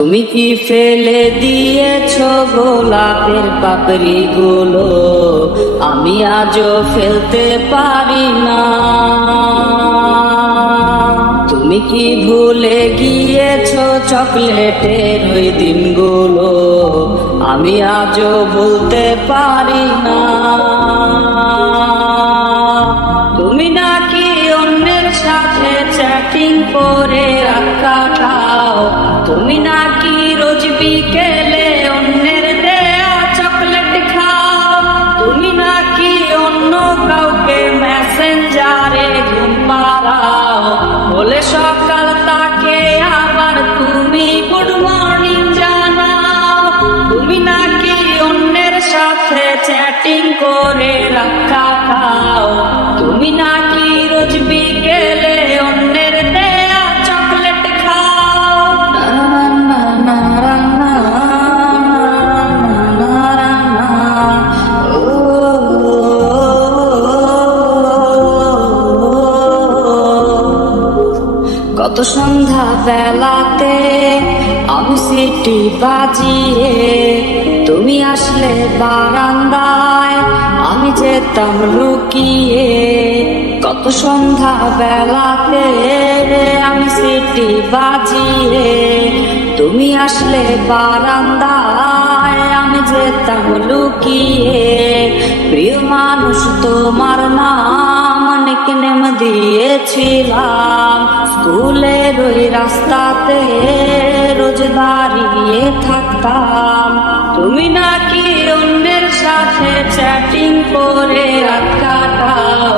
তুমি কি ফেলে দিয়েছ গোলাপের পাপড়ি গুলো আমি আজও ফেলতে পারি না। তুমি কি ভুলে গিয়েছ চকলেটের ওই দিনগুলো? আমি আজও ভুলতে পারি চ্যাটিং করে রাখা খাও। তুমি নাকি রোজ বিকেলে অন্যের দেয়া চকলেট খাও? তুমি নাকি অন্য কাউকে মেসেঞ্জারে ঘুম পাড়াও? বলে সকাল তাকে আবার তুমি গুড মর্নিং জানাও। তুমি নাকি অন্যের সাথে চ্যাটিং করে রাখা খাও? তুমি নাকি কত সন্ধ্যা বেলাতে আমি সিটি বাজিয়ে তুমি আসলে বারান্দায়, আমি যেতাম লুকিয়ে। কত সন্ধ্যা বেলাতে আমি সিটি বাজিয়ে, তুমি আসলে বারান্দায়, আমি যেতাম লুকিয়ে। প্রিয় মানুষ, তোমার নাম অনেক নেম দিয়েছিলাম। স্কুলের ওই রাস্তাতে রোজ দাঁড়িয়ে থাকতাম। তুমি নাকি অন্যের সাথে চ্যাটিং করে রাত কাটাও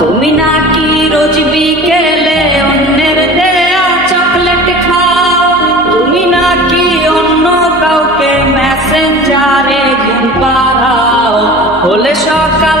তুমি নাকি রোজ বিকেলে অন্যের দেয়া চকলেট খাও। তুমি নাকি অন্য কাউকে মেসেঞ্জারে ঘুম পাড়াও। হলে সকাল